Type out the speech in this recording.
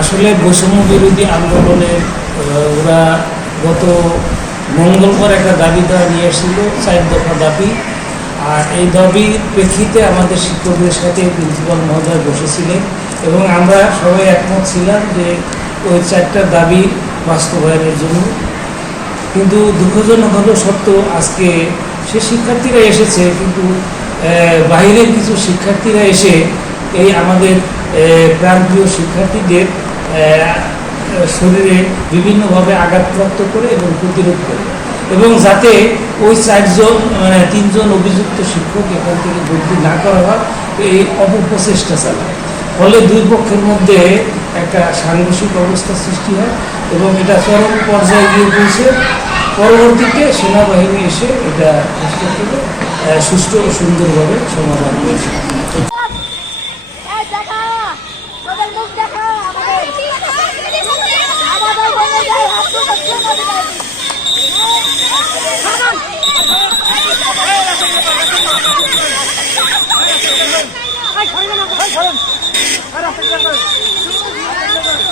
আসলে বৈষম্য বিরোধী আন্দোলনে ওরা গত মঙ্গলবার একটা দাবি দেওয়া নিয়ে এসেছিল, 4 দফা দাবি। আর এই দাবির প্রেক্ষিতে আমাদের শিক্ষকদের সাথে প্রিন্সিপাল মহোদয় বসেছিলেন এবং আমরা সবাই একমত ছিলাম যে ওই 4টা দাবি বাস্তবায়নের জন্য। কিন্তু দুঃখজনক হলো সত্য, আজকে সে শিক্ষার্থীরা এসেছে, কিন্তু বাইরের কিছু শিক্ষার্থীরা এসে এই আমাদের প্রান্তীয় শিক্ষার্থীদের শরীরে বিভিন্নভাবে আঘাতপ্রাপ্ত করে এবং প্রতিরোধ করে, এবং যাতে ওই 3জন অভিযুক্ত শিক্ষক এখান থেকে বদলি না করা হয় এই অপপ্রচেষ্টা চালায়। ফলে দুই পক্ষের মধ্যে একটা সাংঘর্ষিক অবস্থা সৃষ্টি হয় এবং এটা চরম পর্যায়ে গিয়ে পৌঁছে। পরবর্তীতে সেনাবাহিনী এসে এটা সুষ্ঠু ও সুন্দরভাবে সমাধান হয়েছে। Hey,